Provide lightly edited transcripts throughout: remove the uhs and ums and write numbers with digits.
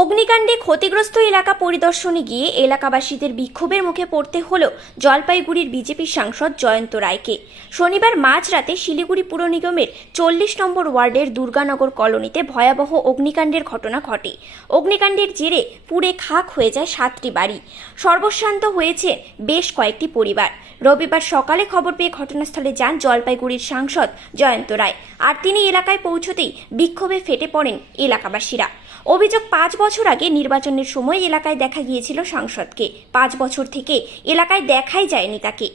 অগ্নিকাণ্ডে ক্ষতিগ্রস্ত এলাকা পরিদর্শনে গিয়ে এলাকাবাসীদের বিক্ষোভের মুখে পড়তে হল জলপাইগুড়ির বিজেপি সাংসদ জয়ন্ত রায়কে। শনিবার মাঝরাতে শিলিগুড়ি পুর নিগমের 40 নম্বর ওয়ার্ডের দুর্গানগর কলোনিতে ভয়াবহ অগ্নিকাণ্ডের ঘটনা ঘটে। অগ্নিকাণ্ডের জেরে পুড়ে খাক হয়ে যায় 7টি বাড়ি, সর্বশান্ত হয়েছে বেশ কয়েকটি পরিবার। রবিবার সকালে খবর পেয়ে ঘটনাস্থলে যান জলপাইগুড়ির সাংসদ জয়ন্ত রায়, আর তিনি এলাকায় পৌঁছতেই বিক্ষোভে ফেটে পড়েন এলাকাবাসীরা। অভিযোগ, 5 বছর আগে নির্বাচনের সময় এলাকায় দেখা গিয়েছিল সাংসদকে। 5 বছর থেকে এলাকায় দেখাই যায়নি তাকে।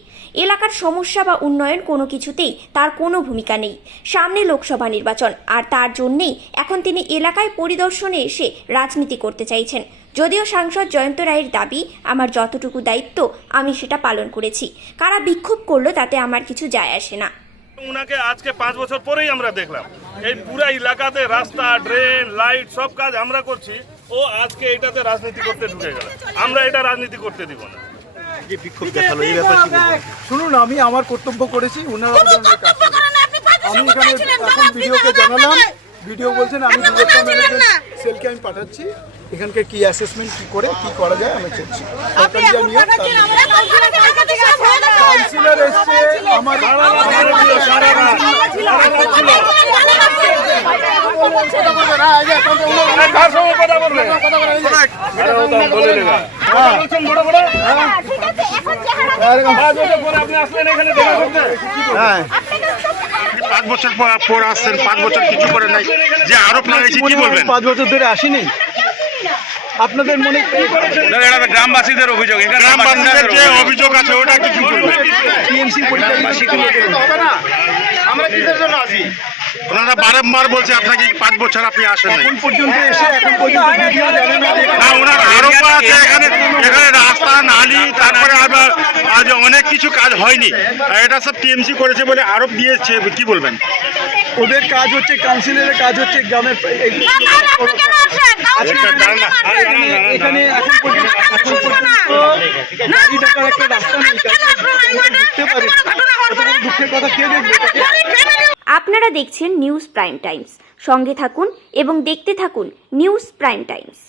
এলাকার সমস্যা বা উন্নয়ন কোনো কিছুতেই তার কোনো ভূমিকা নেই। সামনে লোকসভা নির্বাচন, আর তার জন্যেই এখন তিনি এলাকায় পরিদর্শনে এসে রাজনীতি করতে চাইছেন। যদিও সাংসদ জয়ন্ত রায়ের দাবি, আমার যতটুকু দায়িত্ব আমি সেটা পালন করেছি, কারা বিক্ষোভ করলো তাতে আমার কিছু যায় আসে না। উনাকে আজকে 5 বছর পরেই আমরা দেখলাম এই পুরো এলাকাতে রাস্তা, ড্রেন, লাইট সব কাজ আমরা করছি, ও আজকে এটাতে রাজনীতি করতে ঢুকে গেল। আমরা এটা রাজনীতি করতে দিব না। যে বিক্ষোভ দেখালো এই ব্যাপারে কি বলবেন? শুনুন, আমি আমার কর্তব্য করেছি, ওনারা আমি এখানে এখন ভিডিওকে জানালাম, ভিডিও বলছেন আমি সেলকে আমি পাঠাচ্ছি, এখানকার কি অ্যাসেসমেন্ট কি করে কি করা যায় আমি চলছি। কাউন্সিলর এসছে আমার পাঁচ বছর পর আসছেন, 5 বছর কিছু করেন নাই, যে আরোপ লাগাইছি কি বলবেন? 5 বছর ধরে আসিনি, আপনাদের মনে গ্রামবাসীদের অভিযোগ, গ্রামবাসীদের যে অভিযোগ আছে ওটা কিছু বলবেন? টিএমসি আমরা কিসের জন্য আসি? ওনারা বারবার বলছে আপনাকে 5 বছর আপনি আসেন নাই। এখন পর্যন্ত এসে এখন পর্যন্ত ভিডিও জানেন না, ওনার আরোপ আছে এখানে রাস্তা, নালি, তারপরে আবার আজ অনেক কিছু কাজ হয়নি, এটা সব টিএমসি করেছে বলে আরোপ দিয়েছে, কি বলবেন? ওদের কাজ হচ্ছে, কাউন্সিলরের কাজ হচ্ছে গ্রামের এখানে এখন পর্যন্ত গাড়ি ডাকার একটা রাস্তা নেই, ঢুকতে পারে। দুঃখের কথা কে দেখবে? আপনারা দেখছেন নিউজ প্রাইম টাইমস, সঙ্গে থাকুন এবং দেখতে থাকুন নিউজ প্রাইম টাইমস।